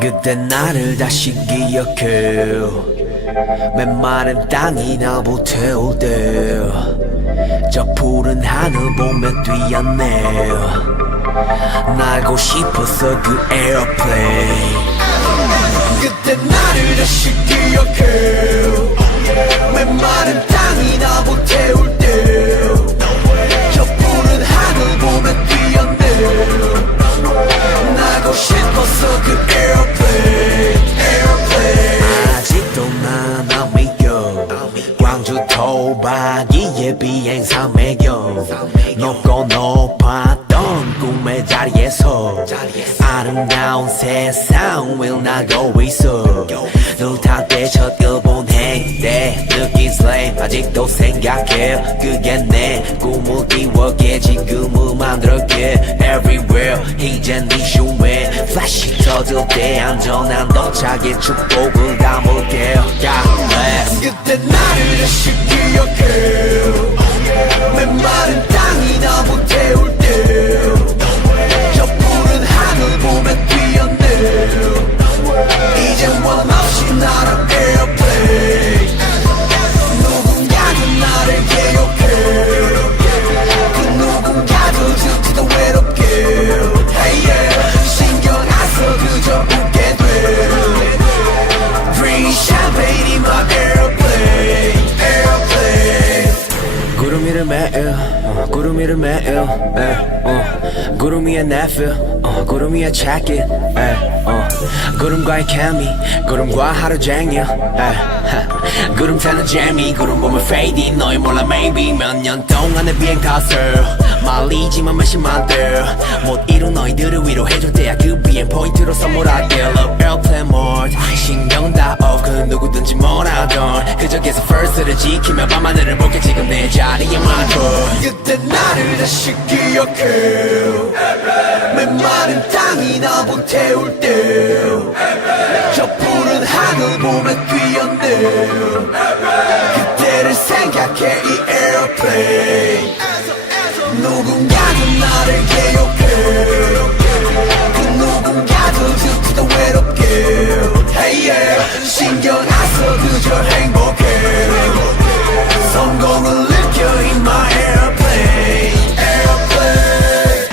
그때 나를 다시 기억해. 메마른 땅이 나 불태울 때 저 푸른 하늘 보며 뛰었네. 날고 싶었어 그 에어플레인. 그때 나를 다시 기억해. 메마른 땅이 나 불태울 때 저 푸른 하늘 보며 뛰었네. 날고 싶었어 그 에어플레인. 아직도 난 안 믿겨. 광주 토박이의 비행사 매겨. 높고 높았던 꿈의 자리에서 아름다운 세상 will 나고 있어. 눈 탔 때 첫 일본 행때 느낀 슬레임 아직도 생각해. 그게 내 꿈을 이루게 지금을 만들게. Everywhere 이젠 네 슈에 플래시 터질 때 안전한 도착의 축복을 담을게. God bless. 그때 나를 다시 기억해. 메마른 땅이 나 불태울 때 저 푸른 하늘 보며 뛰었네. 이젠 원 없이 날아 에어플레인. 누군가도 나를 기억해. 그 누군가도 듣지도 외롭게. Hey yeah. 신경 안 써 그저 웃게 돼. Drink champagne in my airplane. Airplane. 구름 위를 매일 구름 위를 매일 구름 위에 내 feel 구름 위에 check it 구름과의 케미 구름과 하루 종일 구름 타는 재미 구름 보면 fading 너희 몰라 maybe 몇 년 동안의 비행 탓을 말리지만 몇십만 대못 이룬 너희들을 위로해줄 때야 그 비행 포인트로 선물할게. Love airplane mode 신경 다 off 그 누구든지 뭐라던 그 적에서 first를 지키며 밤하늘을 볼게 지금 내 자리에 많고. 그때 나를 다시 기억해. 메마른 땅이 나 불태울 때 저 푸른 하늘 보며 뛰었네. 그때를 생각해 이 에어플레인. 누군가도 나를 기억해. 그 누군가도 듣지도 외롭게. Hey yeah. 신경 안 써 그저 행복해. 성공을 느껴 in my airplane. Airplane.